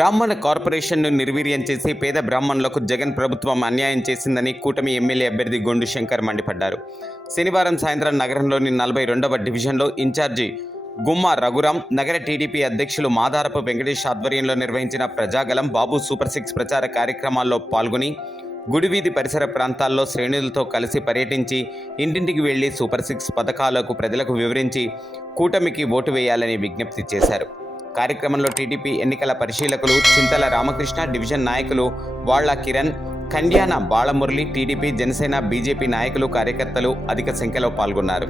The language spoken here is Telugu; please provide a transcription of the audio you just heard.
బ్రాహ్మణ కార్పొరేషన్ను నిర్వీర్యం చేసి పేద బ్రాహ్మణులకు జగన్ ప్రభుత్వం అన్యాయం చేసిందని కూటమి ఎమ్మెల్యే అభ్యర్థి గొండు శంకర్ మండిపడ్డారు. శనివారం సాయంత్రం నగరంలోని 42వ డివిజన్లో ఇన్ఛార్జి గుమ్మా రఘురాం, నగర టీడీపీ అధ్యక్షులు మాదారపు వెంకటేష్ ఆధ్వర్యంలో నిర్వహించిన ప్రజాగలం, బాబు సూపర్ 6 ప్రచార కార్యక్రమాల్లో పాల్గొని గుడివీధి పరిసర ప్రాంతాల్లో శ్రేణులతో కలిసి పర్యటించి ఇంటింటికి వెళ్లి సూపర్ 6 పథకాలకు ప్రజలకు వివరించి కూటమికి ఓటు వేయాలని విజ్ఞప్తి చేశారు. కార్యక్రమంలో టీడీపీ ఎన్నికల పరిశీలకులు చింతల రామకృష్ణ, డివిజన్ నాయకులు వాళ్ల కిరణ్, కండ్యాన బాలమురళి, టీడీపీ, జనసేన, బీజేపీ నాయకులు, కార్యకర్తలు అధిక సంఖ్యలో పాల్గొన్నారు.